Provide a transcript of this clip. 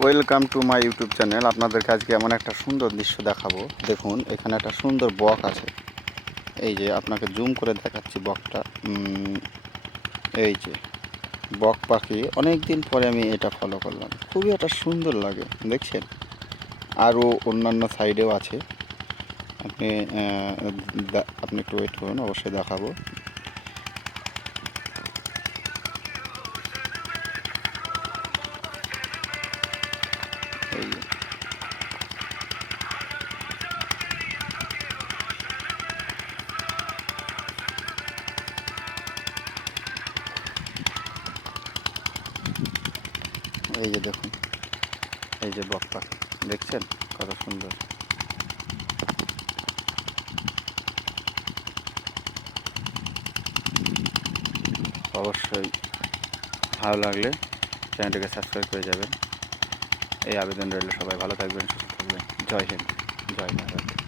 Welcome to my YouTube channel. আপনাদেরকে আজকে এমন একটা সুন্দর দৃশ্য দেখাবো। দেখুন, এখানে একটা সুন্দর বক আছে। এই যে আপনাকে জুম করে দেখাচ্ছি বকটা। এই যে বক পাখি, অনেক দিন পরে আমি এটা ফলো করলাম। খুবই একটা সুন্দর লাগে, দেখছেন? আরও অন্যান্য সাইডেও আছে। আপনি আপনি একটু ওয়েট করুন, অবশ্যই দেখাবো। এই যে এই যে দেখুন, এই যে বক পাখি, দেখছেন কত সুন্দর। অবশ্যই ভালো লাগলে চ্যানেলটিকে সাবস্ক্রাইব করে যাবেন। এই আবেদন রইল। সবাই ভালো থাকবেন, সুস্থ থাকবেন। জয় হিন্দ, জয় ভারত।